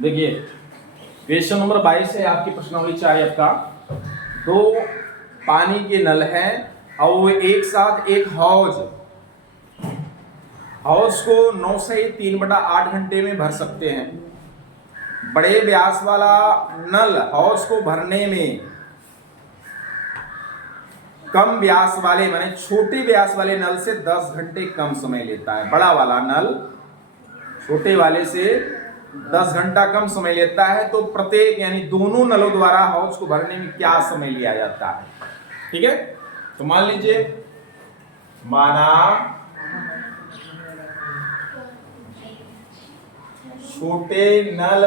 देखिए question number 22 है आपकी प्रश्नावली 4 आपका। दो पानी के नल हैं और वो एक साथ एक हौज को 9 से 3/8 घंटे में भर सकते हैं। बड़े व्यास वाला नल हौज को भरने में कम व्यास वाले माने छोटे व्यास वाले नल से 10 घंटे कम समय लेता है। बड़ा वाला नल छोटे वाले से 10 घंटा कम समय लेता है। तो प्रत्येक यानी दोनों नलों द्वारा हौज को भरने में क्या समय लिया जाता है? ठीक है, तो मान लीजिए माना छोटे नल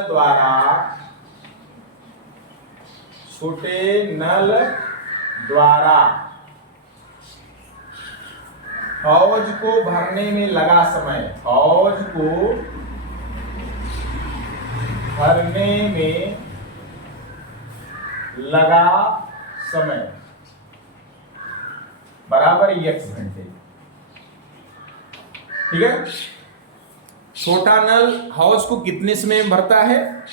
द्वारा हौज को भरने में लगा समय, हौज को भरने में लगा समय बराबर x घंटे। ठीक है, छोटा नल हौज को कितने समय में भरता है?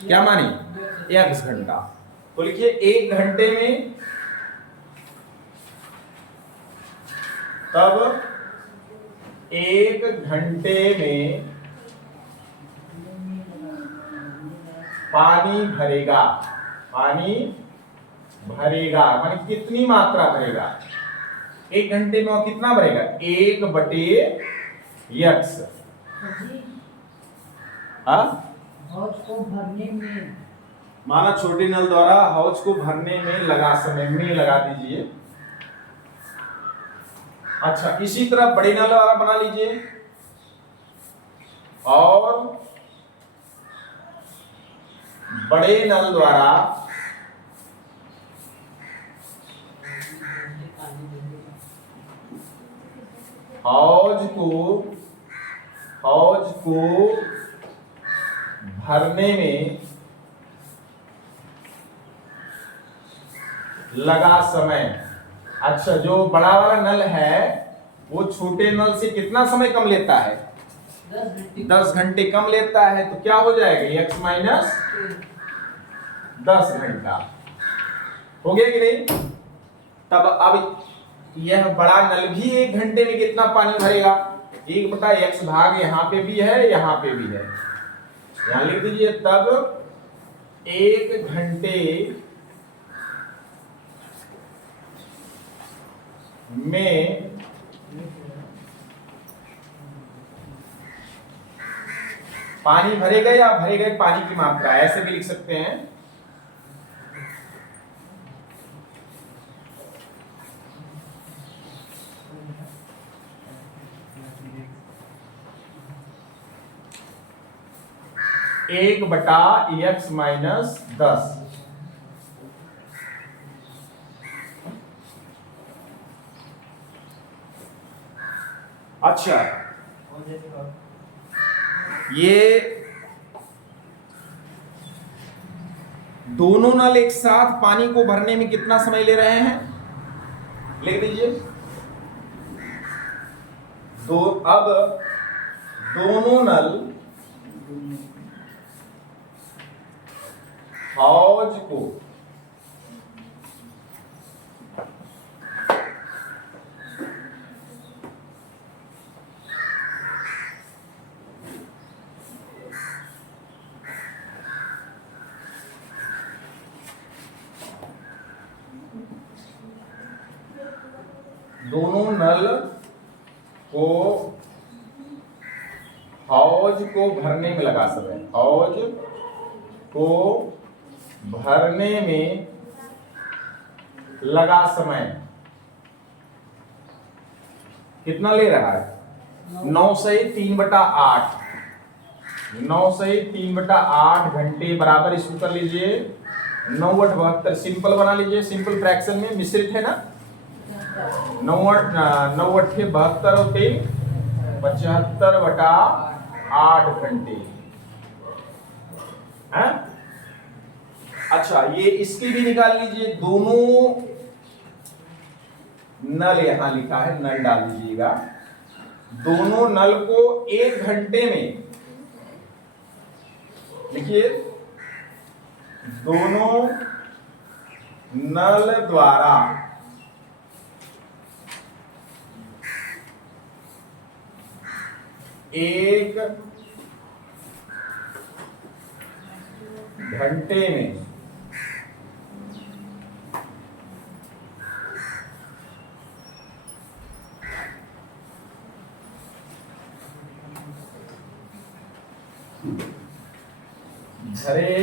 क्या मानी? x घंटा। तो लिखिए 1 घंटे में, तब 1 घंटे में पानी भरेगा माने कितनी मात्रा भरेगा? 1 घंटे में वो कितना भरेगा? 1/x। हौज को भरने में, माना छोटे नल द्वारा हौज को भरने में लगा समय में लगा दीजिए। अच्छा, इसी तरह बड़े नल वाला बना लीजिए और बड़े नल द्वारा हौज को भरने में लगा समय। अच्छा, जो बड़ा वाला नल है वो छोटे नल से कितना समय कम लेता है? 10 घंटे कम लेता है। तो क्या हो जाएगा? x माइनस 10 घंटा। हो गया कि नहीं? तब अब यह बड़ा नल भी 1 घंटे में कितना पानी भरेगा? 1/x भाग यहां पे भी है, यहां पे भी है, यहां लिख दीजिए। तब 1 घंटे में पानी भरेगा या भरेगा पानी की मात्रा, ऐसे भी लिख सकते हैं। एक बटा x माइनस 10। अच्छा, ये दोनों नल एक साथ पानी को भरने में कितना समय ले रहे हैं? लिख दीजिए। अब दोनों नल हौज को हौज को भरने में लगा समय, हौज को भरने में लगा समय कितना ले रहा है? 9 से 3/8। 9 से 3/8 घंटे बराबर, इसको कर लीजिए 9/72। सिंपल बना लीजिए, सिंपल फ्रैक्शन में मिश्रित है ना। 9/8 होते 75/8 घंटे है। अच्छा, ये इसकी भी निकाल लीजिए। दोनों नल यहां लिखा है, नल डाल दीजिएगा। दोनों नल को 1 घंटे में देखिए दोनों नल द्वारा एक घंटे में भरे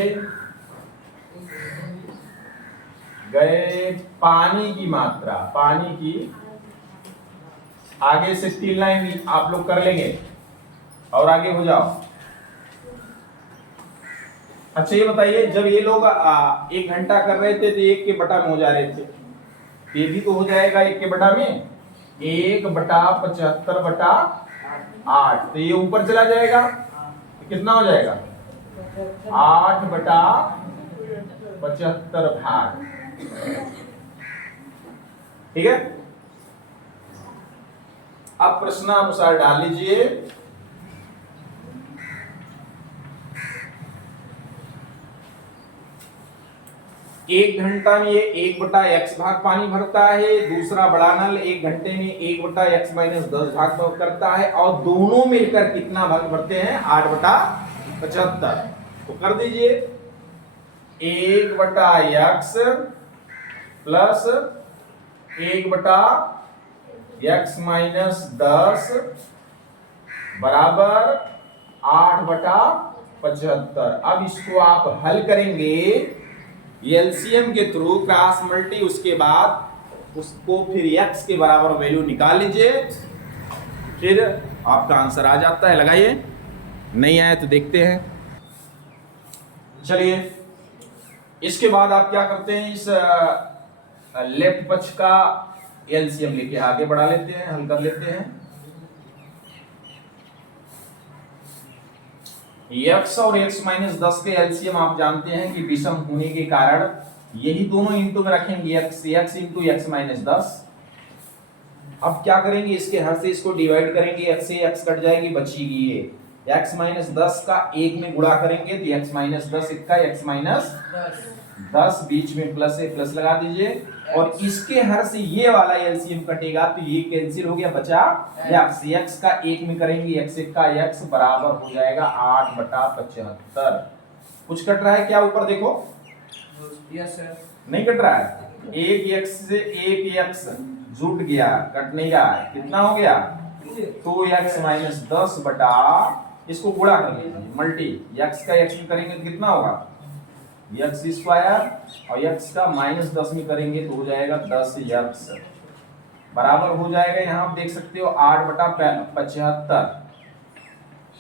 गए पानी की मात्रा, पानी की, आगे से 3 लाइन आप लोग कर लेंगे और आगे हो जाओ। अच्छा ये बताइए, जब ये लोग 1 घंटा कर रहे थे तो 1 के बटा में हो जा रहे थे, ये भी तो हो जाएगा 1 के बटा में, 1 बटा 75 बटा 8, तो ये ऊपर चला जाएगा तो कितना हो जाएगा 8 बटा 75 भाग। ठीक है, अब प्रश्नानुसार डाल लीजिए। एक घंटा में ये 1 बटा x भाग पानी भरता है, दूसरा बड़ा नल 1 घंटे में 1 बटा x माइनस 10 भाग करता है, और दोनों मिलकर कितना भाग भरते हैं 8 बटा 75। तो कर दीजिए 1 बटा x प्लस 1 बटा x माइनस 10 बराबर 8 बटा 75। अब इसको आप हल करेंगे एलसीएम के थ्रू, क्रॉस मल्टी, उसके बाद उसको फिर x के बराबर वैल्यू निकाल लीजिए, फिर आपका आंसर आ जाता है। लगाइए, नहीं आया तो देखते हैं। चलिए, इसके बाद आप क्या करते हैं, इस लेफ्ट पक्ष का एलसीएम लेके आगे बढ़ा लेते हैं, हल कर लेते हैं। x और x माइनस 10 के एलसीएम आप जानते हैं कि विषम होने के कारण यही दोनों इंटू में रखेंगे, x इंटू x माइनस 10। अब क्या करेंगे, इसके हर से इसको डिवाइड करेंगे, x से x कट जाएगी, बचेगी ये x माइनस 10 का 1 में गुणा करेंगे तो x माइनस 10 का x माइनस 10, बीच में प्लस है, प्लस लगा दीजिए, और इसके हर से ये वाला एलसीएम कटेगा तो ये कैंसिल हो गया, बचा x का 1 में करेंगे, x का x बराबर हो जाएगा 8 बटा 75। कुछ कट रहा है क्या ऊपर देखो? Yes sir. नहीं कट रहा है, एक x से एक x जुट गया, कट नहीं रहा है, कितना हो गया 2x माइनस 10 बटा, इसको गुणा कर लीजिए, मल्टी, x का x में करेंगे तो कितना होगा x स्क्वायर, और x का माइनस 10 में करेंगे तो हो जाएगा 10x बराबर हो जाएगा, यहाँ आप देख सकते हो 8 बटा 75।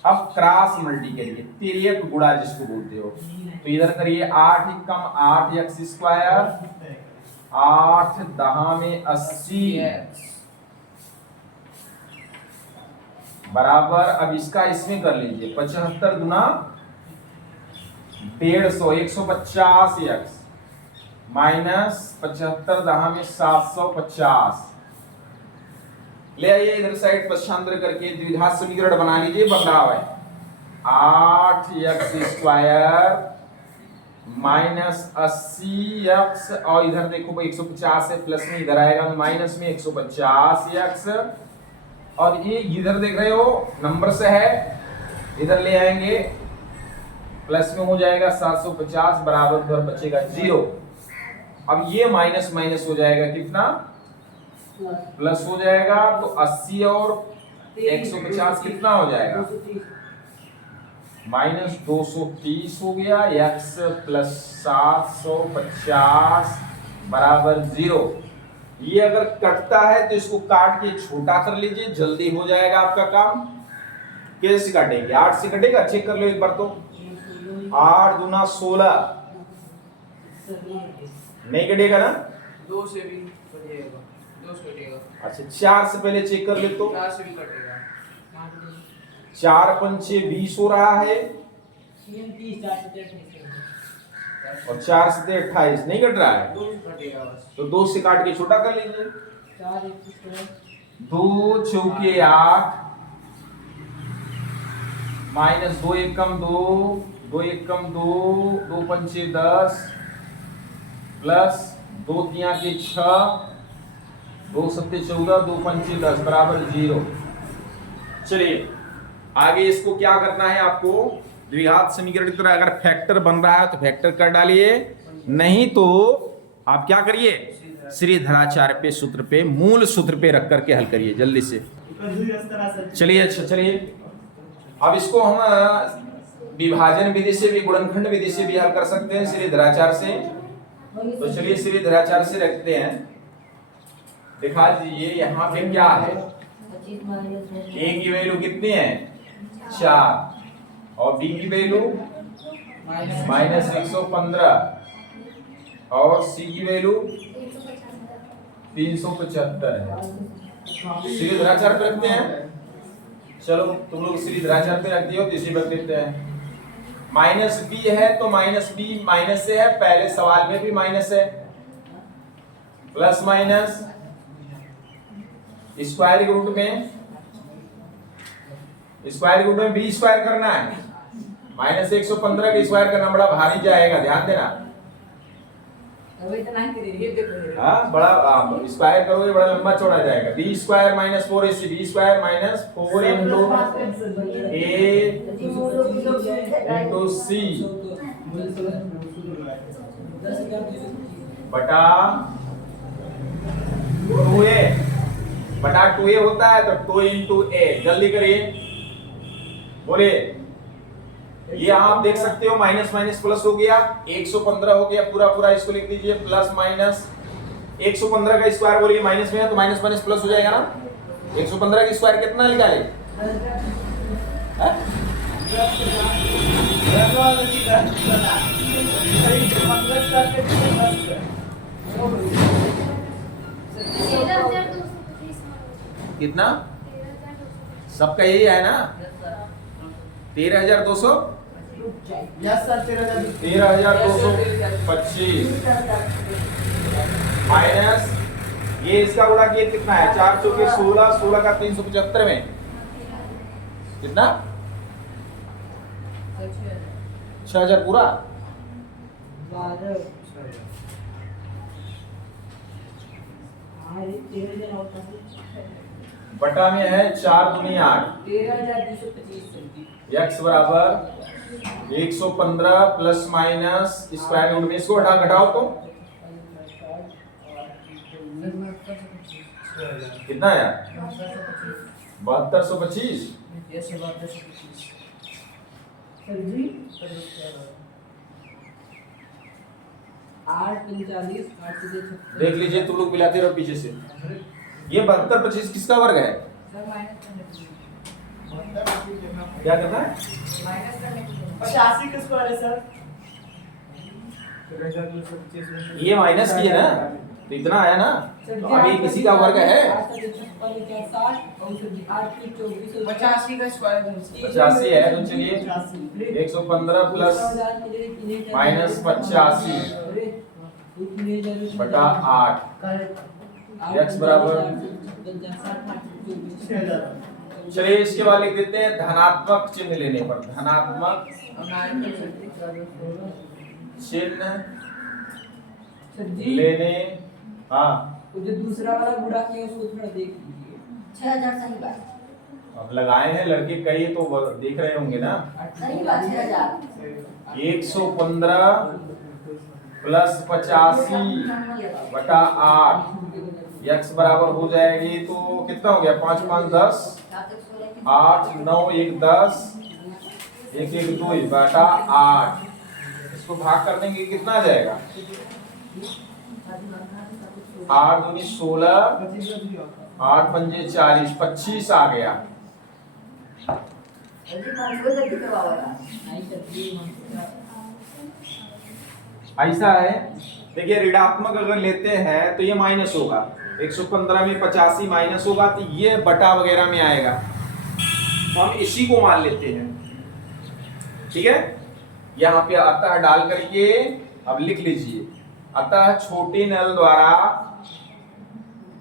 अब क्रॉस मल्टी के लिए तिर्यक गुणा जिसको बोलते हो, तो इधर करिए 8 ही कम 8x स्क्वायर, 8 दहा में 80 बराबर, अब इसका इसमें कर लीजिए 75 गुना 150, 150x माइनस 75 दहा में 750। ले आइए इधर साइड पश्चांतर करके द्विघात समीकरण बना लीजिए, बदलाव है 8x स्क्वायर माइनस 80x, और इधर देखो 150 है, प्लस में इधर आएगा माइनस में 150x, और ये इधर देख रहे हो नंबर से है, इधर ले आएंगे प्लस में हो जाएगा 750 बराबर, उधर बचेगा 0। अब ये माइनस माइनस हो जाएगा, कितना प्लस हो जाएगा, तो 80 और 150 कितना हो जाएगा माइनस 230 हो गया, x प्लस 750 बराबर 0। ये अगर कटता है तो इसको काट के छोटा कर लीजिए, जल्दी हो जाएगा आपका काम। कैसे काटेंगे, 8 से कटेगा, चेक कर लो एक बार तो, 8 दूना 16 नहीं कटेगा ना, 2 से भी कटेगा, 2 से कटेगा। अच्छा 4 से पहले चेक कर ले तो, 4 से भी कटेगा, 4 पंचे 20 हो रहा है, और 4 से 28 नहीं कट रहा है, 2 कटेगा बस, तो 2 से काट के छोटा कर लीजिए, 2 चौके 8 माइनस 2 एकम 2, 2 एकम 2, 2 पंचे 10 प्लस 2 तिया के 6, 2 सत्ते 14, 2 पंचे 10 बराबर 0। चलिए आगे इसको क्या करना है आपको, द्विघात समीकरण की तरह अगर फैक्टर बन रहा है तो फैक्टर कर डालिए, नहीं तो आप क्या करिए, श्रीधराचार्य पे सूत्र पे, मूल सूत्र पे रख करके हल करिए जल्दी से। चलिए अच्छा चलिए अब इसको हम विभाजन विधि से भी, गुणनखंड विधि से भी हल कर सकते हैं श्रीधराचार्य से। तो चलिए श्रीधराचार्य से रखते हैं। दिखा दीजिए यहाँ पे क्या है, ए की वैल्यू कितनी है 4 और बी की वैल्यू माइनस 115 और सी की वैल्यू 375 है। श्रीधराचार्य पे रखते हैं। चलो तुम लोग श्रीधराचार्य पे रख दियो तो इसी पर देखते हैं। माइनस बी है तो माइनस बी माइनस से है, पहले सवाल में भी माइनस है, प्लस माइनस स्क्वायर रूट में बी स्क्वायर करना है, माइनस 115 का स्क्वायर करना बड़ा भारी जाएगा, ध्यान देना। हाँ बड़ा स्क्वायर करोगे बड़ा लंबा चौड़ा जाएगा। B square minus 4ac, B square minus 4 into A into C बटा 2a बटा 2a होता है तो 2 इंटू ए। जल्दी करिए बोलिए। ये आप देख सकते हो माइनस माइनस प्लस हो गया, 115 हो गया पूरा पूरा, इसको लिख दीजिए प्लस माइनस 115 का स्क्वायर बोलिए माइनस में है तो माइनस माइनस प्लस हो जाएगा ना। 115 का स्क्वायर कितना निकाले, कितना, सबका यही है ना 13,200 13,225 माइनस ये इसका गुणा किए कितना है 4 चौके 16, 16 का 375 में कितना 6,000 पूरा। बटा में है 4 दूनी 8, 13,225 x बराबर 115 प्लस माइनस स्क्वायर रूट में इसको घटाओ तो कितना आया 7225। देख लीजिए तुम लोग मिलाते रहो पीछे से। ये 7225 किसका वर्ग है, क्या करना है 85 का स्क्वायर है सर। ये माइनस की है ना तो इतना आया ना, तो अभी किसी का वर्ग है 85 का स्क्वायर 85 है तो चलिए 115 प्लस माइनस 85 बटा 8 x बराबर। चलिए इसके बाद लिख देते हैं धनात्मक चिन्ह लेने पर, धनात्मक चिन्ह लेने। हाँ जो दूसरा वाला गुणा किया उसको थोड़ा देख लीजिए। 6,000 सही बात, अब लगाए हैं लड़के कई तो देख रहे होंगे ना। सही बात 6,000 115 प्लस 85 बटा 8 x बराबर हो जाएगी तो कितना हो गया 5 5 10 8 9 1 10 1 1 2 बटा 8। इसको भाग कर देंगे कितना आ जाएगा 8 दूनी 16 8 पंजे 40 25 आ गया। ऐसा है देखिए ऋणात्मक अगर लेते हैं तो ये माइनस होगा, 115 में 85 माइनस होगा तो ये बटा वगैरह में आएगा, तो हम इसी को मान लेते हैं। ठीक है यहाँ पे अतः डाल करके अब लिख लीजिए, अतः छोटे नल द्वारा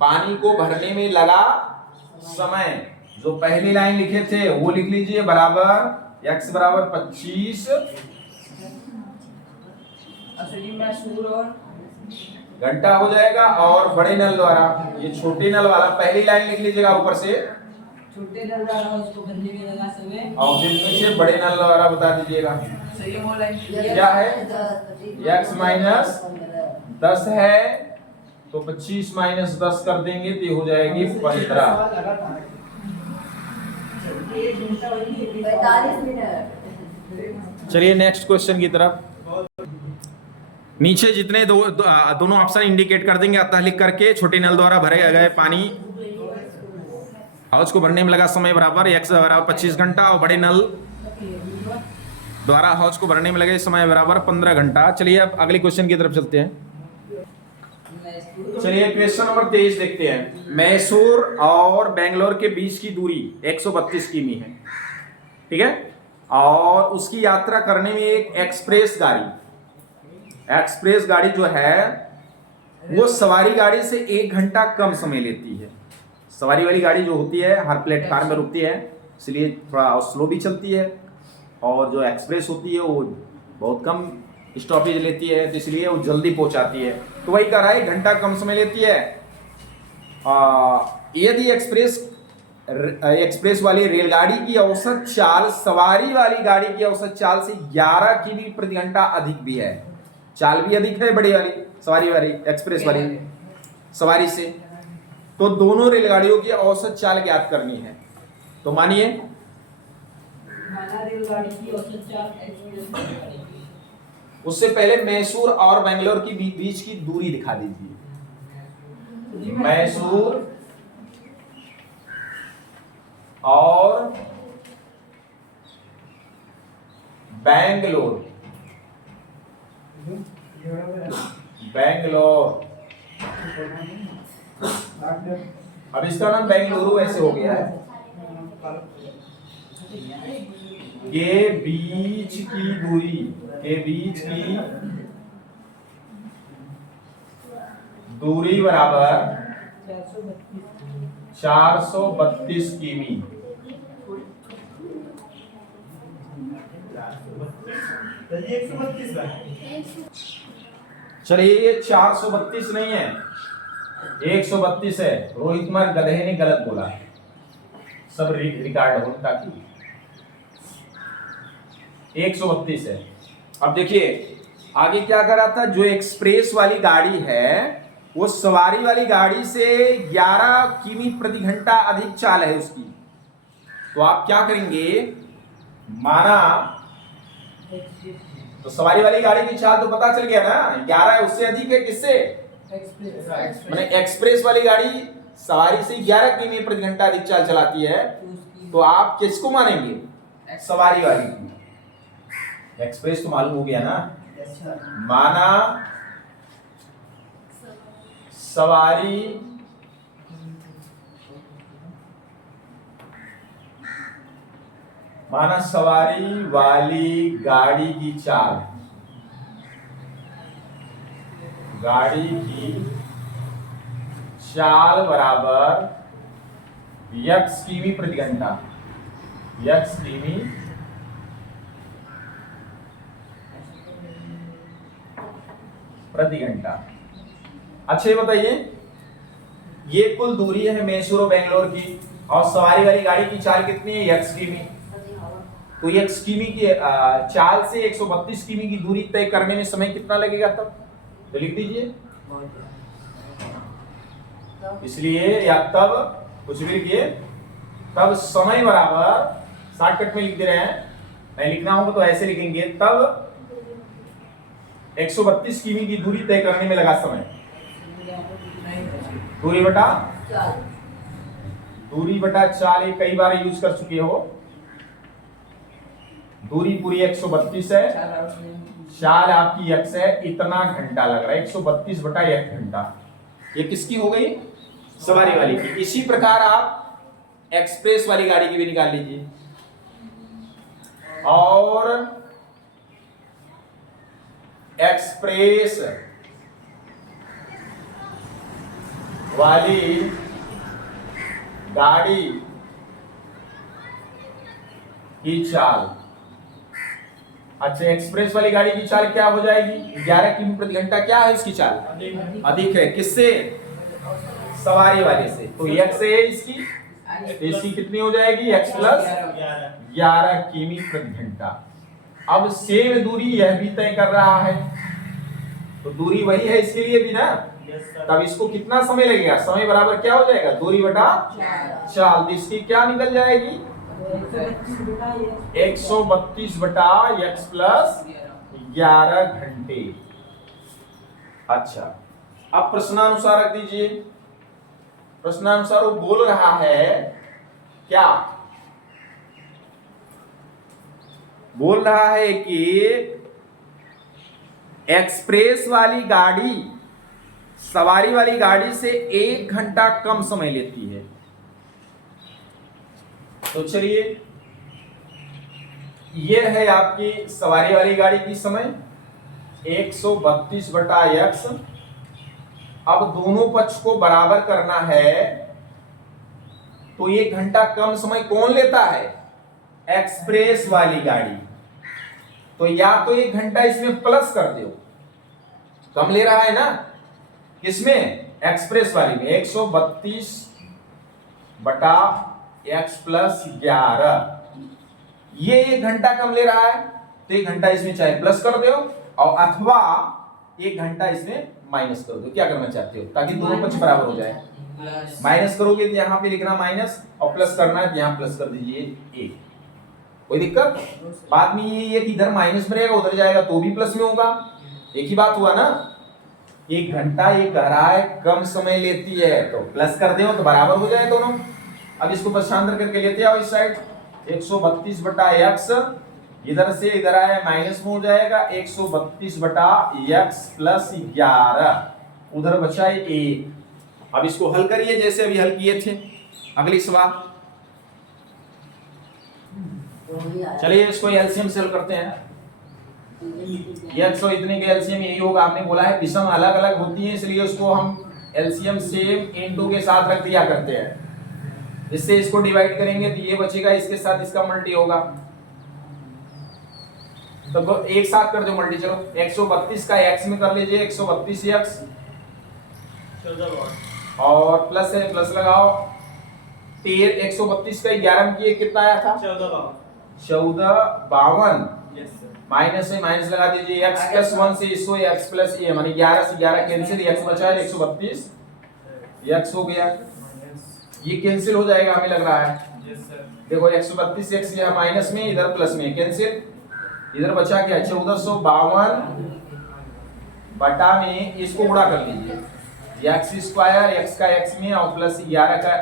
पानी को भरने में लगा समय, जो पहली लाइन लिखे थे वो लिख लीजिए बराबर x बराबर 25 अच्छा जी मैसूर और घंटा हो जाएगा, और बड़े नल द्वारा, ये छोटे नल वाला पहली लाइन लिख लीजिएगा ऊपर से, छोटे नल द्वारा उसको भरने में लगा समय और फिर नीचे बड़े नल द्वारा बता दीजिएगा सही है वो लाइन क्या है। x माइनस 10 है तो 25 माइनस 10 कर देंगे तो ये हो जाएगी 15। 45 मिनट। चलिए नेक्स्ट क्वेश्चन की तरफ। नीचे जितने दोनों ऑप्शन इंडिकेट कर देंगे अतः लिख करके, छोटे नल द्वारा भरे गए पानी हाउस को भरने में लगा समय बराबर x बराबर 25 घंटा, और बड़े नल द्वारा हाउस को भरने में लगे समय बराबर 15 घंटा। चलिए अब अगले क्वेश्चन की तरफ चलते हैं। चलिए क्वेश्चन नंबर 23 देखते हैं। मैसूर और बेंगलोर के बीच की दूरी 132 किमी है, ठीक है, और उसकी यात्रा करने में एक एक्सप्रेस गाड़ी जो है वो सवारी गाड़ी से 1 घंटा कम समय लेती है। सवारी वाली गाड़ी जो होती है हर प्लेटफार्म में रुकती है, इसलिए थोड़ा स्लो भी चलती है, और जो एक्सप्रेस होती है वो बहुत कम स्टॉपेज लेती है, तो इसलिए वो जल्दी पहुंचाती है। तो वही कह रहा है 1 घंटा कम समय लेती है। यदि एक्सप्रेस वाली रेलगाड़ी की औसत चाल सवारी वाली गाड़ी की औसत चाल से 11 किमी प्रति घंटा अधिक भी है, चाल भी अधिक है बड़ी वाली सवारी वाली एक्सप्रेस वाली सवारी से, तो दोनों रेलगाड़ियों की औसत चाल ज्ञात करनी है। तो मानिए रेलगाड़ी की औसत चाल एक्सप्रेस रेलगाड़ी की, उससे पहले मैसूर और बेंगलोर की बीच की दूरी दिखा दीजिए। मैसूर और बेंगलोर, अब इसका नाम बेंगलुरु ऐसे हो गया है। के बीच की दूरी बराबर 432 किमी। चलिए ये 432 नहीं है, 132 है। रोहित कुमार गधे ने गलत बोला, सब रिकॉर्ड हो ताकि 132 है। अब देखिए आगे क्या कर रहा था, जो एक्सप्रेस वाली गाड़ी है वो सवारी वाली गाड़ी से 11 किमी प्रति घंटा अधिक चाल है उसकी। तो आप क्या करेंगे, माना तो सवारी वाली गाड़ी की चाल तो पता चल गया ना, 11 है, उससे अधिक है किससे, मैंने एक्सप्रेस वाली गाड़ी सवारी से 11 किमी प्रति घंटा अधिक चाल चलाती है, तो आप किसको मानेंगे, सवारी वाली की। एक्सप्रेस तो मालूम हो गया ना, माना सवारी वाली गाड़ी की चाल बराबर x किमी प्रति घंटा, x किमी प्रति घंटा। अच्छा ये बताइए, ये कुल दूरी है मैसूर और बेंगलोर की, और सवारी वाली गाड़ी की चाल कितनी है, x किमी। तो x किमी की चाल से 132 किमी की दूरी तय करने में समय कितना लगेगा, तब तो लिख दीजिए। इसलिए या तब कुछ भी लिखिए, तब समय बराबर, शॉर्टकट में लिख दे रहे हैं, नहीं लिखना होगा तो ऐसे लिखेंगे, तब 132 किमी की दूरी तय करने में लगा समय। दूरी बटा चाल, ये कई बार यूज कर चुके हो। दूरी पूरी 132 है, चाल आपकी x है, इतना घंटा लग रहा है, 132 बटा 1 घंटा। ये किसकी हो गई, सवारी वाली की। इसी प्रकार आप एक्सप्रेस वाली गाड़ी की भी निकाल लीजिए, और एक्सप्रेस वाली गाड़ी की चाल अच्छा, एक्सप्रेस वाली गाड़ी की चाल क्या हो जाएगी? 11 किमी प्रति घंटा क्या है इसकी चाल? अधिक है। किससे? सवारी वाले से। तो x है इसकी, तो इसकी कितनी हो जाएगी? x प्लस 11 किमी प्रति घंटा। अब सेम दूरी यह भी तय कर रहा है, तो दूरी वही है इसके लिए भी ना। तब इसको कितना समय लगेगा? समय बराबर क्या हो जाएगा? दूरी बटा चाल। तो इसकी क्या निकल जाएगी? 132 बटा x प्लस 11 घंटे। अच्छा, अब प्रश्नानुसार रख दीजिए। प्रश्नानुसार वो बोल रहा है क्या? बोल रहा है कि एक्सप्रेस वाली गाड़ी सवारी वाली गाड़ी से 1 घंटा कम समय लेती है। तो चलिए, यह है आपकी सवारी वाली गाड़ी की समय 132 बटा x। अब दोनों पक्ष को बराबर करना है, तो 1 घंटा कम समय कौन लेता है? एक्सप्रेस वाली गाड़ी। तो या तो 1 घंटा इसमें प्लस कर दो, कम ले रहा है ना किसमें? एक्सप्रेस वाली में। 132 बटा x प्लस 11, ये 1 घंटा कम ले रहा है, तो 1 घंटा इसमें चाहे प्लस कर दो और अथवा 1 घंटा इसमें माइनस कर दो। क्या करना चाहते हो? ताकि दोनों पक्ष बराबर हो जाए। माइनस करोगे तो यहाँ पे लिखना माइनस, और प्लस करना है तो यहाँ प्लस कर दीजिए 1। कोई दिक्कत? बाद में ये कि इधर माइनस में रहेगा, उधर जाएगा तो भी प्लस में होगा। एक ही बात हुआ ना। 1 घंटा ये कह रहा है कम समय लेती है, तो प्लस कर दो तो बराबर हो जाए दोनों। अब इसको पक्षांतर करके लेते आओ इस साइड। 132 बटा x इधर से इधर आया माइनस में हो जाएगा। 132 बटा x प्लस 11, उधर बचा 1। अब इसको हल करिए जैसे अभी हल किए थे। अगली सवाल, चलिए इसको एलसीएम से हल करते हैं। x और इतने के एलसीएम यही होगा। आपने बोला है विषम अलग अलग होती है, इसलिए उसको हम एलसीएम सेम इनटू के साथ रख दिया करते हैं। इससे इसको डिवाइड करेंगे तो ये बचेगा, इसके साथ इसका मल्टी होगा, तो एक साथ कर दो मल्टी। चलो 132 का x में कर लीजिए, 132x और प्लस है, प्लस लगाओ। 132 का 11 में किए कितना आया था? 1452। माइनस से माइनस लगा दीजिए। x प्लस 1 से इसको x प्लस a, मानी 11 से 11 कैंसिल, x बचा है 132, x हो गया, ये कैंसिल हो जाएगा हमें लग रहा है। देखो 132 से x यहाँ माइनस में, इधर प्लस में, कैंसिल। इधर बचा क्या? 1452 बटा में इसको गुणा कर लीजिए, x स्क्वायर x का x में और प्लस 11 का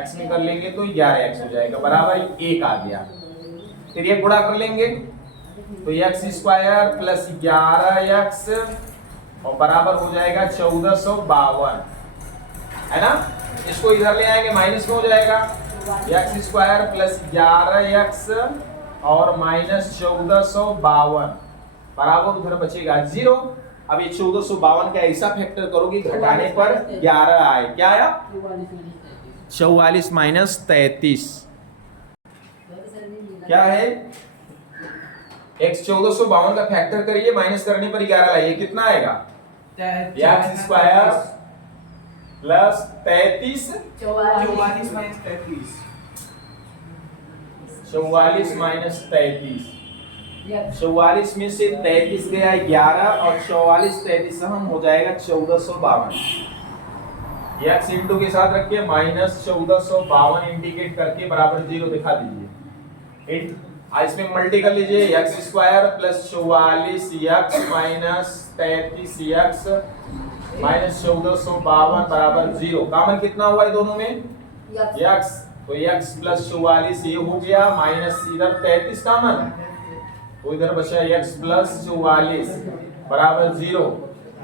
x में कर लेंगे तो 11x हो जाएगा, बराबर 1 आ गया। फिर ये गुणा कर लेंगे तो x स्क्वायर प्लस 11x और बराबर हो जाएगा 1452, है ना। इसको इधर ले आएंगे माइनस में हो जाएगा, x स्क्वायर प्लस 11x और माइनस 1452 बराबर उधर बचेगा 0। अब ये 1452 का ऐसा फैक्टर करोगे घटाने पर 11 आए। क्या आया? 44 माइनस 33 क्या है? x 1452 का फैक्टर करिए, माइनस करने पर 11 लाइए, कितना आएगा? x square plus 33 44 minus 33 44 minus 33, 44 में से 33 गया 11 और 44 33 हम हो जाएगा 1452। x इंटू के साथ रखिए, माइनस 1452 इंडिकेट करके बराबर 0 दिखा दीजिए। इसमें मल्टी कर लीजिए, x square plus 44x minus 33x minus 1452 बराबर 0। कॉमन कितना हुआ है दोनों में? x, तो x प्लस 44 ये हो गया, माइनस इधर 33 कॉमन, तो इधर बचा x प्लस 44 बराबर 0।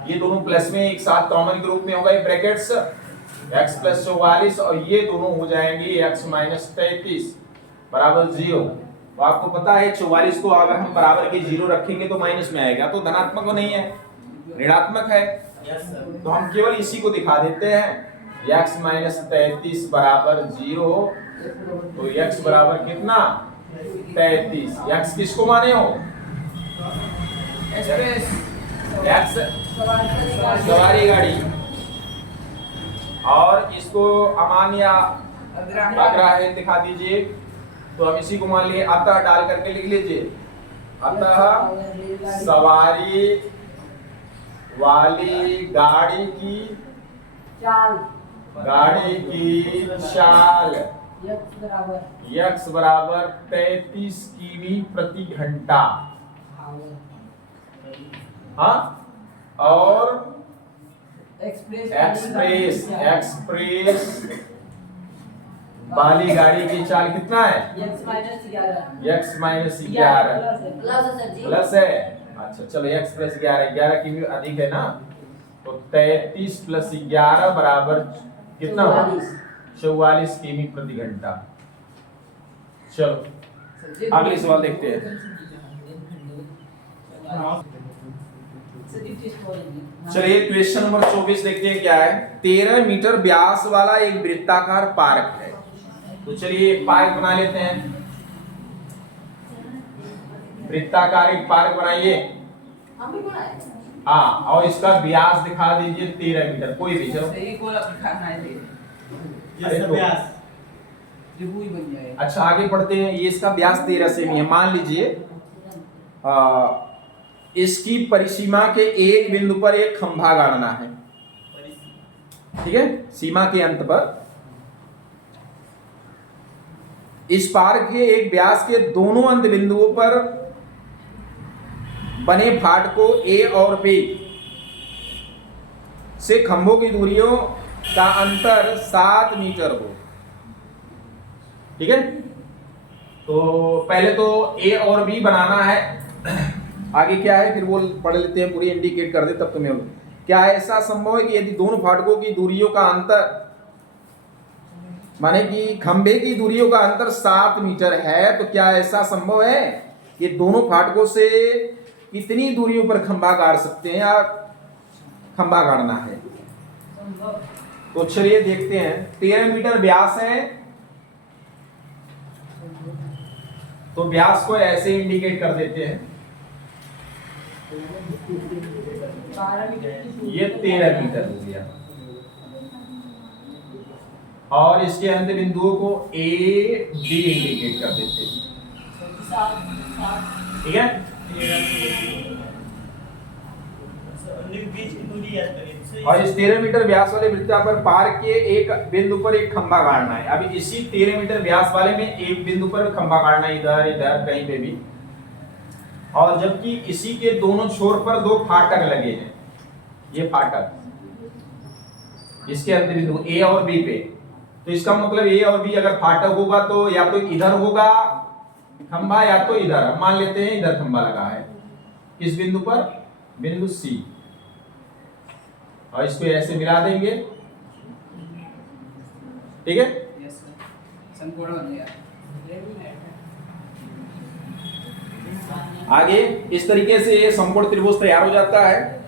ये दोनों प्लस में एक साथ कॉमन के रूप में होगा, ये ब्रैकेट्स x प्लस 44 और ये दोनों हो जाएंगे x माइनस 33 बराबर 0। तो आपको पता है 44 को अगर हम बराबर के 0 रखेंगे तो माइनस में आएगा, तो धनात्मक नहीं है, ऋणात्मक है। तो हम केवल इसी को दिखा देते हैं, x माइनस 33 बराबर 0, तो x बराबर कितना? 33। x किसको माने हो? एक्सप्रेस एक्स सवारी गाड़ी, और इसको अमान या अग्राह्य दिखा दीजिए। तो हम इसी को मान लिए अतः डाल करके लिख लीजिए। अतः सवारी वाली गाड़ी की चाल चाल यक्स x बराबर बराबर 33 किमी प्रति घंटा। हाँ, और एक्सप्रेस वाली गाड़ी की चाल कितना है? यक्स माइनस x 11 -11 प्लस है। अच्छा चलो x प्लस 11 की भी अधिक है ना, तो 33 प्लस 11 बराबर कितना हुआ? 44 किमी प्रति घंटा। चलो अगले सवाल देखते हैं। चलिए क्वेश्चन नंबर 24 देखते हैं क्या है। 13 मीटर व्यास वाला एक वृत्ताकार पार्क है। तो चलिए पार्क बना लेते हैं। वृत्ताकार एक पार्क बनाइए। हाँ, और इसका व्यास दिखा दीजिए 13 मीटर, कोई भी चलो। सही को दिखाना है अरे तो- व्यास त्रिभुज बन जाएगा। अच्छा आगे पढ़ते हैं। ये इसका व्यास 13 सेमी है। मान लीजिए इसकी परिसीमा के एक बिंदु पर एक खंभा गाड़ना है, ठीक है, सीमा के अंत पर। इस पार्क के एक व्यास के दोनों अंत बिंदुओं पर बने फाटकों ए और बी से खंभों की दूरियों का अंतर 7 मीटर हो, ठीक है। तो पहले तो ए और बी बनाना है। आगे क्या है फिर वो पढ़ लेते हैं, पूरी इंडिकेट कर दे तब तुम्हें। क्या ऐसा संभव है कि यदि दोनों फाटकों की दूरियों का अंतर, माने कि खंभे की दूरियों का अंतर 7 मीटर है, तो क्या ऐसा संभव है कि दोनों फाटकों से कितनी दूरियों पर खंभा गाड़ सकते हैं या खंभा गाड़ना है? तो चलिए देखते हैं। 13 मीटर व्यास है, तो व्यास को ऐसे इंडिकेट कर देते हैं। ये 13 मीटर हो गया, और इसके अंत बिंदुओं को ए बी इंडिकेट कर देते हैं, ठीक है। और इस 13 मीटर व्यास वाले वृत्ताकार पार्क के एक बिंदु पर एक खंभा गाड़ना है। अभी इसी 13 मीटर व्यास वाले में एक बिंदु पर खंभा गाड़ना है, इधर इधर कहीं पे भी। और जबकि इसी के दोनों छोर पर 2 फाटक लगे हैं, ये फाटक इसके अंत बिंदु ए और बी पे। तो इसका मतलब ए और बी अगर फाटक होगा तो या तो इधर होगा खंभा या तो इधर। मान लेते हैं इधर खंभा लगा है, किस बिंदु पर? बिंदु सी। और इसको ऐसे मिला देंगे, ठीक है। यस सर, समकोण बन गया। आगे इस तरीके से ये समकोण त्रिभुज तैयार हो जाता है।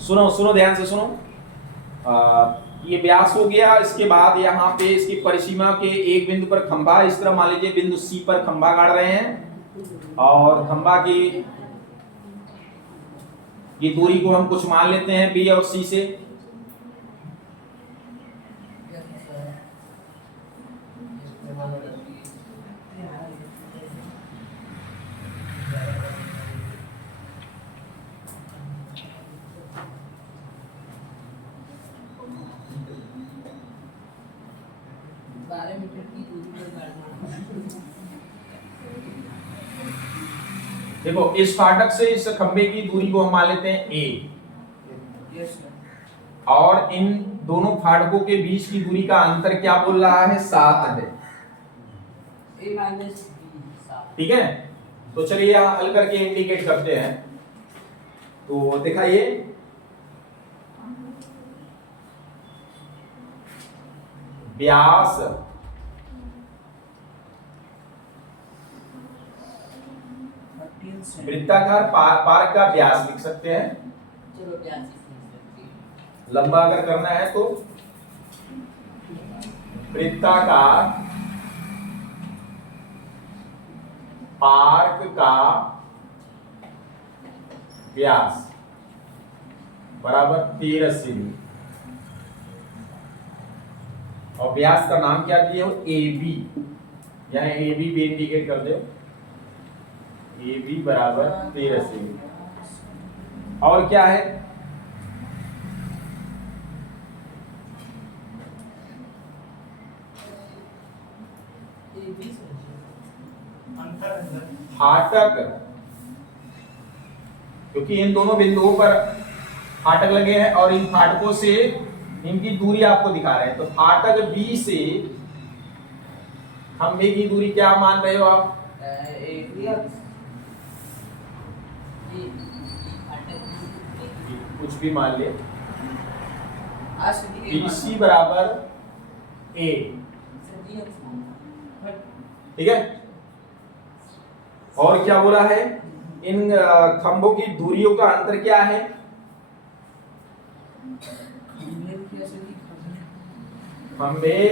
सुनो ध्यान से सुनो। ये व्यास हो गया। इसके बाद यहाँ पे इसकी परिसीमा के एक बिंदु पर खंभा, इस तरह मान लीजिए बिंदु सी पर खंभा गाड़ रहे हैं, और खंभा की ये दूरी को हम कुछ मान लेते हैं बी और सी से। देखो इस फाटक से इस खंभे की दूरी को हम मान लेते हैं ए, और इन दोनों फाटकों के बीच की दूरी का अंतर क्या बोल रहा है? 7 है, ठीक है। तो चलिए यहां हल करके इंडिकेट करते हैं। तो दिखाइए, व्यास वृत्ताकार पार्क का व्यास लिख सकते हैं। चलो व्यास लंबा अगर करना है तो वृत्ताकार आर्क का व्यास बराबर 13 सेमी, और व्यास का नाम क्या दिए हो, ए बी, यहाँ ए बी भी इंडिकेट कर दो, ए बी बराबर 13 सेमी। और क्या है, फाटक, क्योंकि इन दोनों बिंदुओं पर फाटक लगे हैं और इन फाटकों से इनकी दूरी आपको दिखा रहे हैं। तो फाटक बी से खंभे की दूरी क्या मान रहे हो आप, कुछ भी मान ले, BC बराबर A, ठीक है। और क्या बोला है, इन खंभों की दूरियों का अंतर क्या है, खंभे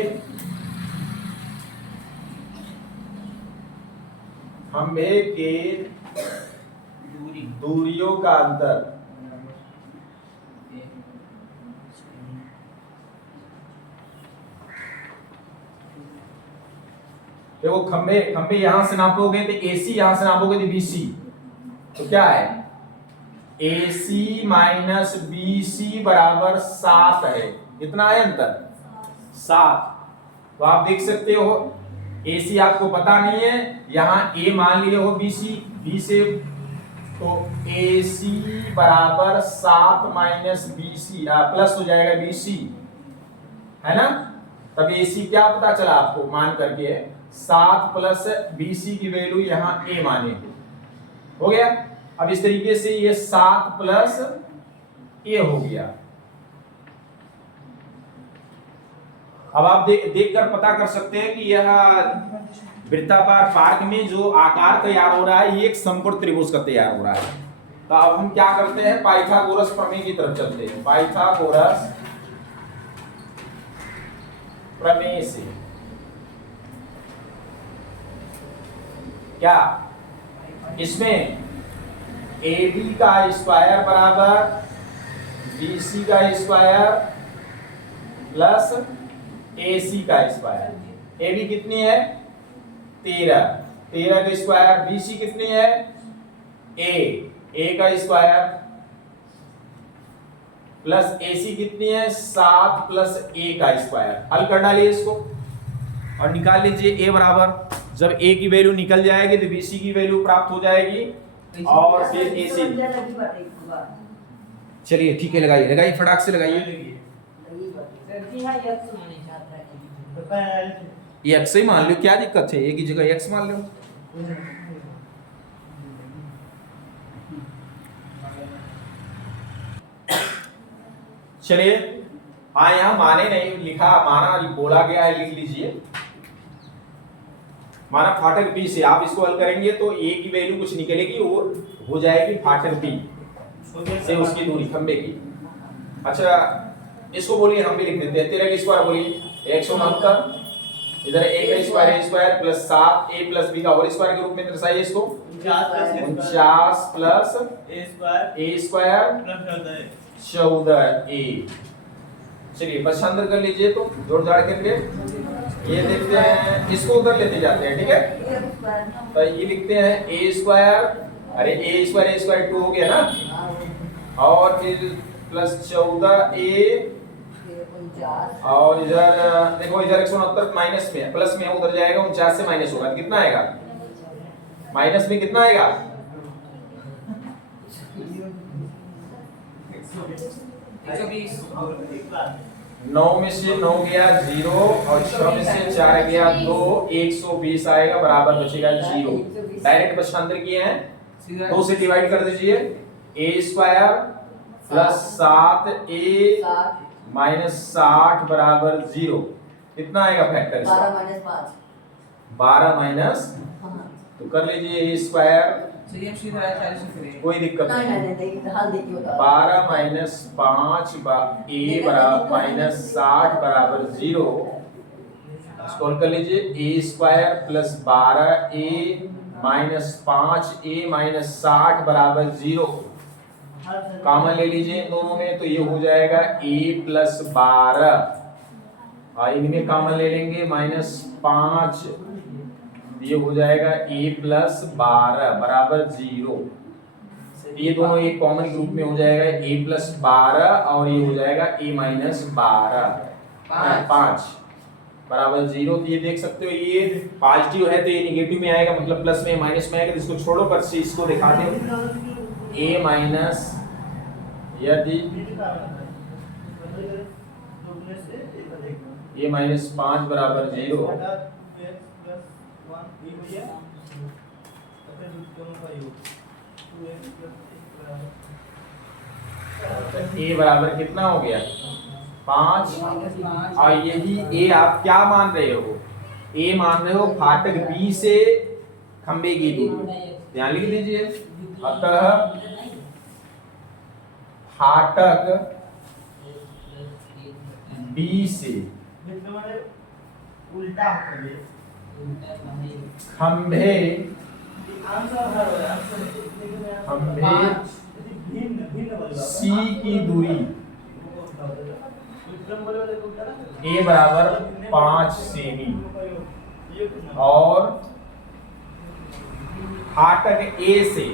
के दूरियों का अंतर, देखो खंभे यहां से नापोगे तो AC, यहां से नापोगे तो BC, तो क्या है AC माइनस BC बराबर 7 है। कितना है अंतर, 7। तो आप देख सकते हो AC आपको पता नहीं है, यहां A मान लिए हो BC, B से, तो AC बराबर 7 माइनस BC प्लस हो जाएगा BC, है ना। तब AC क्या पता चला आपको मान करके, 7 प्लस BC की वैल्यू यहाँ A माने, हो गया। अब इस तरीके से ये 7 प्लस A हो गया। अब आप देख कर पता कर सकते हैं कि यह वृत्ताकार पार्क में जो आकार तैयार हो रहा है, ये एक समकोण त्रिभुज का तैयार हो रहा है। तो अब हम क्या करते हैं, पाइथागोरस प्रमेय की तरफ चलते हैं। पाइथागोरस प्रमेय से क्या, इसमें AB का स्क्वायर बराबर BC का स्क्वायर प्लस AC का स्क्वायर। AB कितनी है 13 का स्क्वायर, BC कितनी है A का स्क्वायर प्लस AC कितनी है 7 प्लस A का स्क्वायर। हल कर डालिए इसको और निकाल लीजिए A बराबर, जब A की वैल्यू निकल जाएगी तो BC की वैल्यू प्राप्त हो जाएगी और फिर AC। चलिए ठीक है, लगाइए फटाक से लगाइए। ये x ही मान लो, क्या दिक्कत है, एक ही जगह x मान लो। चलिए हाँ, यहाँ माने नहीं लिखा, माना बोला गया है, लिख लीजिए। माना फाटक B से आप इसको हल करेंगे तो A की वैल्यू कुछ निकलेगी और हो जाएगी फाटक B से उसकी दूरी खंबे की। अच्छा इसको बोलिए, हम भी लिख देते हैं। 13 का स्क्वायर बोलिए 169, इधर A का square plus 7 A plus B का होल स्क्वायर के रूप में दर्शाइए इसको। 49 प्लस A स्क्वायर 14A। चलिए बस अंदर कर लीजिए, तो जोड़ जाड़ करके ये देखते हैं, इसको उधर लेते जाते हैं, ठीक है। तो ये लिखते हैं A स्क्वायर, अरे A स्क्वायर 2 हो गया ना, और फिर प्लस 14A, और इधर देखो इधर 169 माइनस में, प्लस में उधर जाएगा, 49 से माइनस होगा, कितना आएगा माइनस में, कितना आएगा 9 में से 9 गया 0 और 6 में से 4 गया 2, 120 आएगा, बराबर बचेगा 0। डायरेक्ट बस अंदर किए हैं, 2 से डिवाइड कर दीजिए। A square plus 7A minus 60 बराबर 0, कितना आएगा फैक्टर इसका 12 माइनस, तो कर लीजिए A स्क्वायर सही हम सीधा 40 से करेंगे। कोई दिक्कत नहीं नहीं। नहीं नहीं हाल देखिए 12 माइनस 5 a बराबर माइनस 60 बराबर 0। सॉल्व कर लीजिए। a square plus 12a minus 5a minus 60 बराबर 0। कॉमन ले लीजिए इन दोनों में, तो ये हो जाएगा a प्लस 12 और इनमें कॉमन ले लेंगे माइनस 5, ये हो जाएगा a प्लस 12 बराबर 0। ये दोनों एक कॉमन ग्रुप में हो जाएगा a प्लस 12 और ये हो जाएगा a माइनस 12 5 बराबर 0। तो ये देख सकते हो ये पॉजिटिव है तो ये निगेटिव में आएगा, मतलब प्लस में माइनस में आएगा, तो इसको छोड़ो पर से इसको दिखा दो। a माइनस यदि a माइनस 5 बराबर 0 a बराबर कितना हो गया 5 और यही a आप क्या मान रहे हो, a मान रहे हो फाटक b से खंबे की दूरी, ध्यान लिख दीजिए। अतः फाटक b से खंबे c की दूरी a बराबर 5 सेमी और फाटक a से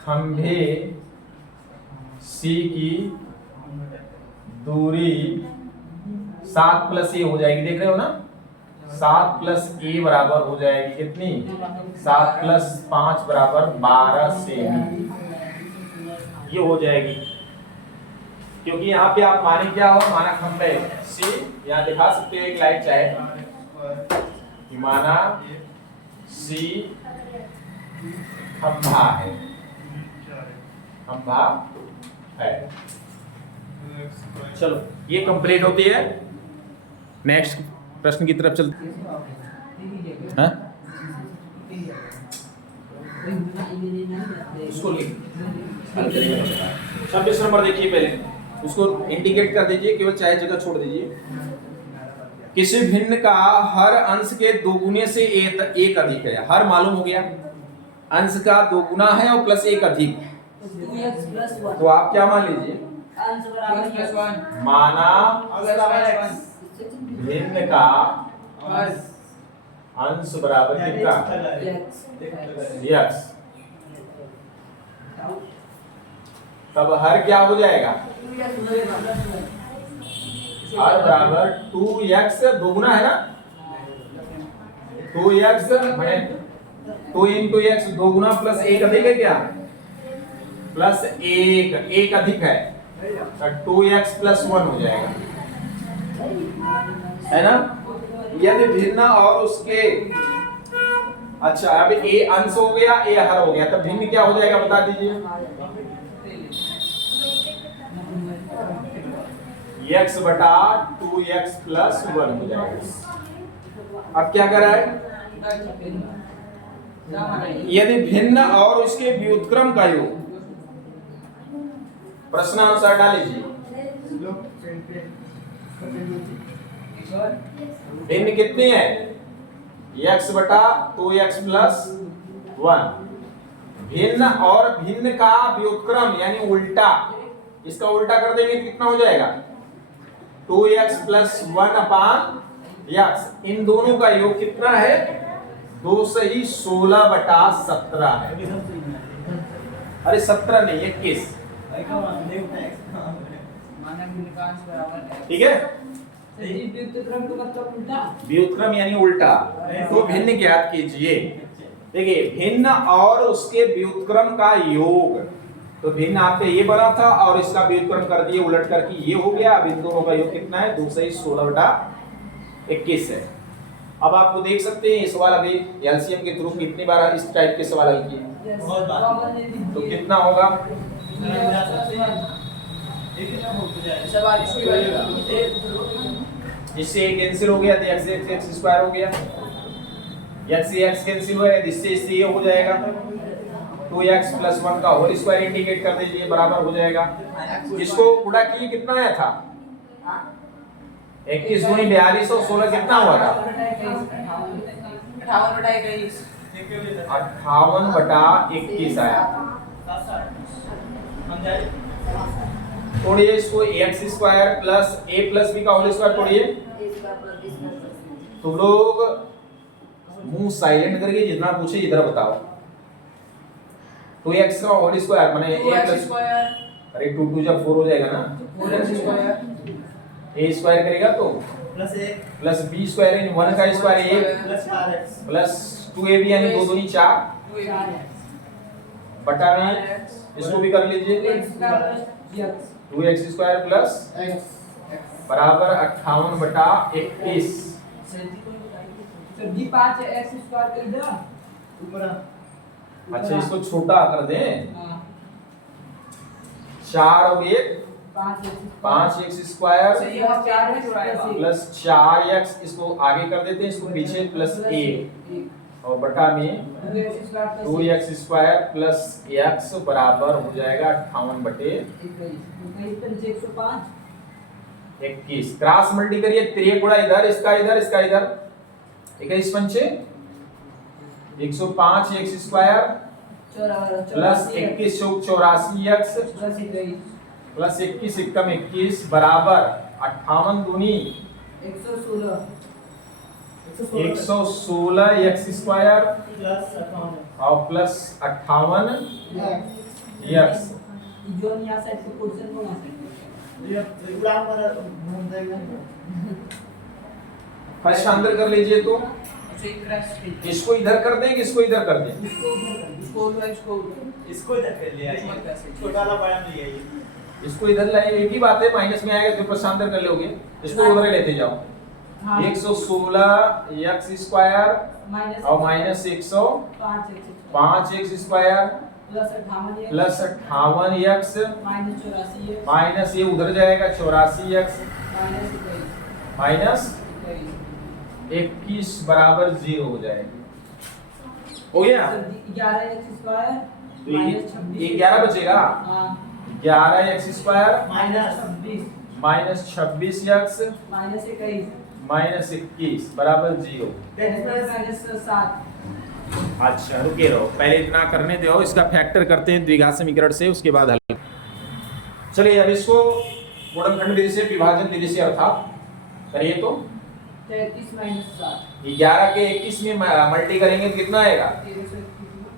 खंभे C की दूरी 7 प्लस ए हो जाएगी, देख रहे हो ना, 7 प्लस ए बराबर हो जाएगी कितनी 7 प्लस 5 बराबर 12 सेमी, ये हो जाएगी। क्योंकि यहाँ पे आप माने क्या हो, माना खंभे C, यहाँ दिखा सकते हो एक लाइट चाहे माना C खंभा है, खंभा है। चलो ये कंप्लीट होती है। नेक्स्ट प्रश्न की तरफ चलते हैं। उसको लिख 26 नंबर देखिए, पहले उसको इंडिकेट कर दीजिए, केवल चाहे जगह छोड़ दीजिए। किसी भिन्न का हर अंश के दोगुने से एक अधिक है। हर मालूम हो गया, अंश का दोगुना है और प्लस एक अधिक, तो आप क्या मान लीजिए, माना भिन्न का अंश बराबर कितना x, तब हर क्या हो जाएगा, हर बराबर 2x, दोगुना है ना, 2x 2 इंटू x दोगुना प्लस एक अधिक है क्या, प्लस एक अधिक है, तो 2x प्लस 1 हो जाएगा, है ना। यदि भिन्न और उसके, अच्छा अब a अंश हो गया, a हर हो गया, तब भिन्न क्या हो जाएगा बता दीजिए, x बटा 2x प्लस 1 हो जाएगा। अब क्या करा है, यदि भिन्न और उसके व्युत्क्रम का योग, प्रश्नानुसार डालीजिए, भिन्न कितनी है, x बटा 2x प्लस 1, भिन्न और भिन्न का व्युत्क्रम यानी उल्टा, इसका उल्टा कर देंगे कितना हो जाएगा, 2x प्लस 1 अपान x, इन दोनों का योग कितना है, 2 से ही 16 बटा 17 है। अरे 17 नहीं 21, ठीक है, व्युत्क्रम यानी उल्टा, तो भिन्न ज्ञात कीजिए। देखिए भिन्न और उसके व्युत्क्रम का योग, तो भिन्न आपका ये बना था और इसका व्युत्क्रम कर दिए उलट करके ये हो गया। अब इन दोनों का योग कितना है, 2 से ही 16 बटा 21 है। अब आपको देख सकते हैं ये सवाल अभी एलसीएम के थ्रू कितनी बार इस टाइप के सवाल हल किए, तो कितना होगा, इससे ये कैंसिल हो गया तो x x स्क्वायर हो गया, x से x कैंसिल हुआ है, इससे ये हो जाएगा 2x + 1 का होल स्क्वायर इंडिकेट कर दीजिए, बराबर हो जाएगा। इसको गुणा किए कितना आया था? 21 × 42 और 16 कितना हुआ था? 58/21 आया। तोड़िए इसको, x² + a + b का होल स्क्वायर तोड़िए। तुम लोग मुंह साइलेंट करके जितना पूछे इधर बताओ। 2x का होल स्क्वायर माने a + अरे 2 2 जब 4 हो जाएगा ना, 4x स्क्वायर a स्क्वायर करेगा तो प्लस b स्क्वायर इन 1 का स्क्वायर a प्लस 2ab यानी 2 दूनी 4 बटा में इसको भी कर लीजिए 2x स्क्वायर प्लस बराबर 58/21। सर जी 5x स्क्वायर कर दो। अच्छा इसको छोटा कर दें, 4 और 1 5x स्क्वायर प्लस 4x, इसको आगे कर देते हैं, इसको पीछे प्लस a और बटा में 2x स्क्वायर प्लस x बराबर हो जाएगा 58/21। क्रॉस मल्टी करिए, 3 गुणा इधर, इसका इधर, इसका इधर, 21 पंचे 105x स्क्वायर प्लस 21 चौक 84x प्लस 21 एकम 21 बराबर 58 दूनी 116x स्क्वायर और प्लस 58x। जो यहाँ साइड से क्वेश्चन को फर्स्ट अंदर कर लीजिए तो इसको इधर कर दें, इसको इधर कर दें, इसको इधर कर लिया छोटा वाला बड़ा नहीं है ये, इसको इधर लाइए, एक ही बात है, माइनस में आएगा तो प्रशांतर कर लोगे, इसको उधर लेते जाओ। 116x स्क्वायर और minus 105x square plus 58x minus ये उधर जाएगा 84x माइनस 21 बराबर 0 हो जाएगा। हो गया? 11x स्क्वायर ये 11 बचेगा, 11x square minus 26x minus 21 बराबर 0। अच्छा रुके रहो, पहले इतना करने दो, इसका फैक्टर करते हैं द्विघात समीकरण से, उसके बाद हल। चलिए अब इसको गुणनखंड विधि से, विभाजन विधि से अर्थात करिए तो 33 - 7 11 के 21 में मल्टी करेंगे तो कितना आएगा?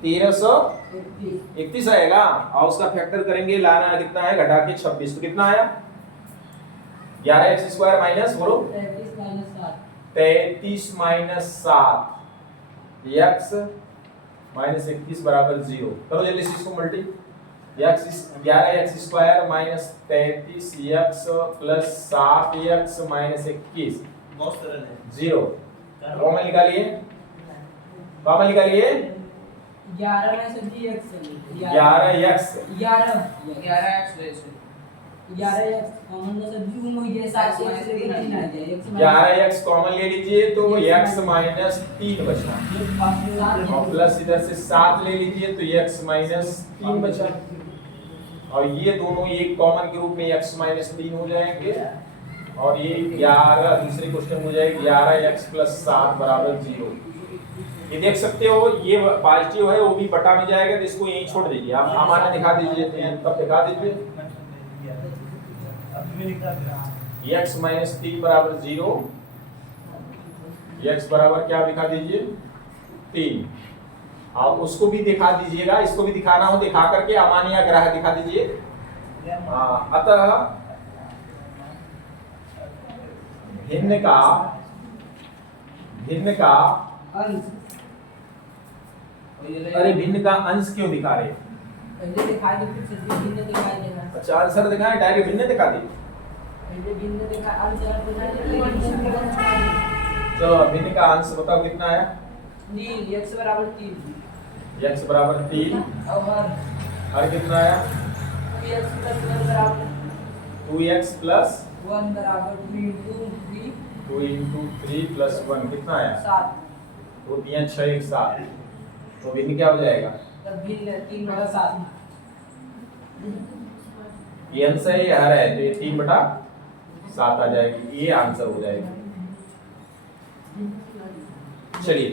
1331 आएगा और उसका फैक्टर करेंगे, लाना कितना है घटा के 26, तो कितना आया? 11x स्क्वायर माइनस बोलो 33 - 7 x माइनस 21 बराबर 0। करो जल्दी से इसको multi, 11x square minus 33x plus 7x minus 21 0। Common निकालिए, कॉमन निकालिए 11 में से dx 11x 11x कॉमन में से भी हो गया 7 से 3 आ जाए 11x कॉमन ले लीजिए तो x माइनस 3 बचा और प्लस इधर से 7 ले लीजिए तो x माइनस 3 बचा और ये दोनों एक कॉमन के रूप में x माइनस 3 हो जाएंगे और ये 11 दूसरे क्वेश्चन हो जाएगा 11x प्लस 7 बराबर 0। ये देख सकते हो ये पॉजिटिव है वो भी बटा में जाएगा तो इसको यहीं छोड़ दीजिए, आप सामान्य दिखा दीजिए, तब दिखा दीजिए x माइनस 3 बराबर 0, x बराबर क्या दिखा दीजिए 3, आप उसको भी दिखा दीजिएगा, इसको भी दिखाना हो दिखा करके अमान्य ग्राह दिखा दीजिए। अतः भिन्न का अंश, अरे भिन्न का अंश क्यों दिखा रहे? पहले दिखा दो फिर से भिन्न दिखाई देगा। अच्छा आंसर दिखाएं, डायरेक्ट भिन्न दिखा दी। पहले भिन्न दिखा आंसर दिखाई चलो भिन्न का अंश बताओ कितना है? 3 x बराबर 3 x बराबर 3 और हर कितना आया? 2x + 1 बराबर 2x प्लस 1 बराबर 3 2 3 2 इंटू 3 प्लस 1 कितना आया? 7 वो दिया 6 1 7, तो भिन्न क्या हो जाएगा? तब भिन्न 3 बटा 7 ये अंश है ये हर है, तो ये 3 बटा 7 आ जाएगी, ये आंसर हो जाएगा। चलिए